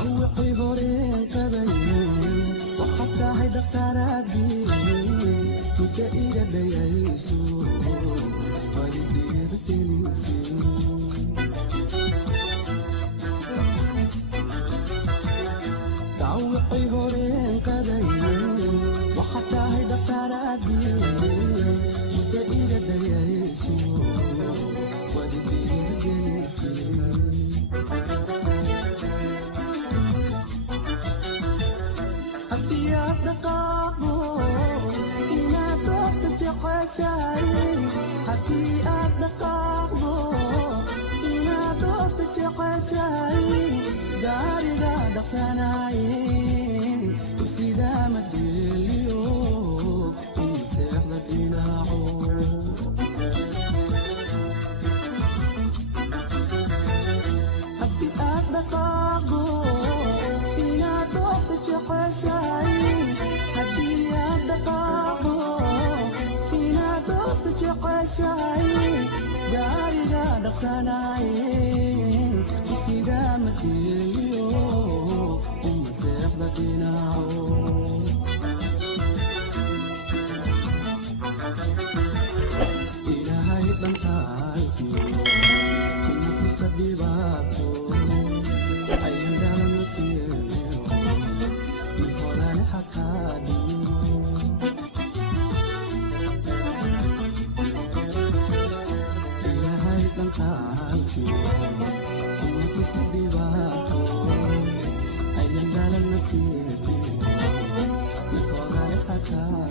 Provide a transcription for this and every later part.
dhawqii horeen qabayo waxaad tahay dhaqtaraadii inta iga dhayayso wali dhiirgelisay dhawqii horeen qabayo waxaad tahay dhaqtaraadii inta iga dhayayso wali dhiirgelisay dhaqaaqo inaad doorta jeceshahay haddii aad dhaqaaqdo inaad doorta jeceshahay gaariga dhaqsanaye sidaa madeeliyo in seexda dhinaco haddii aad dhaqaaqdo inaad doorta jeceshahay haddii aad dhaqaaqdo inaad doorta jeceshahay gaariga dhaqsanaye sidaa madeeliyo uma seexda dhinaco ilaahay dhankaalkii ina tusa dhibaato ayan dhalana siyeelo horane xataa ilaahay dhankaalkii ina tusa dhibaato ayan dhalana siyeelo horane xataa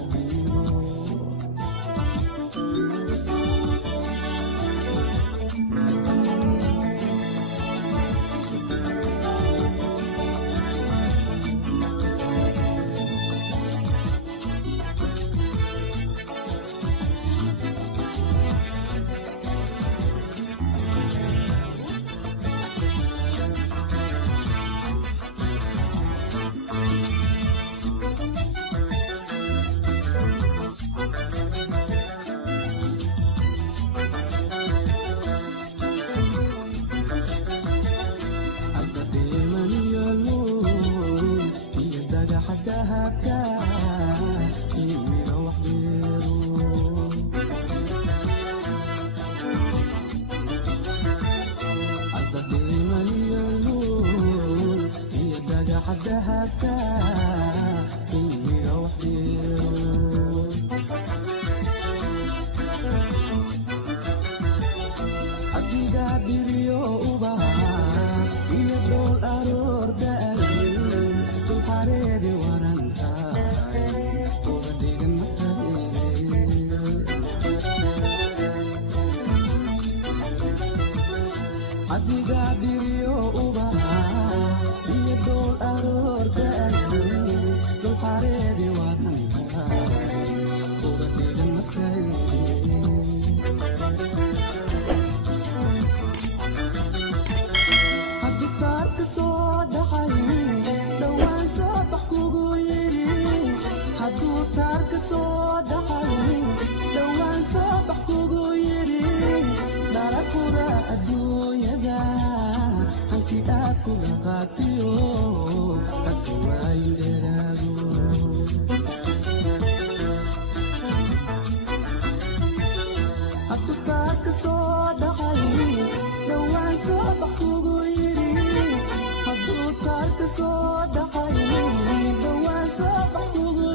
Dhawaan soo bax kugu